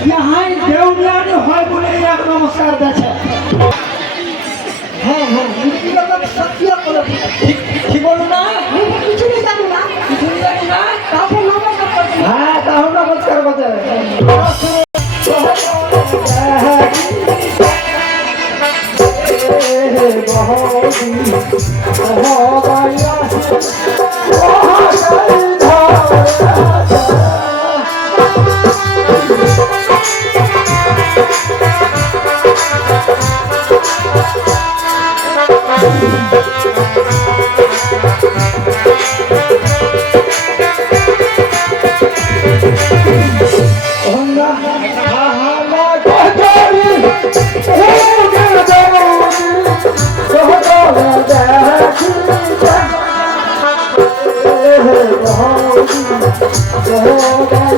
यहाँ देवरियानी হয় বলে এক নমস্কার দেছে। হ্যাঁ হ্যাঁ মুক্তি কথা সত্য বলো ঠিক বলো না কিছু জানো না কিছু জানো না তারপর নমস্কার করতে হ্যাঁ তাহলে নমস্কার করতে Oh,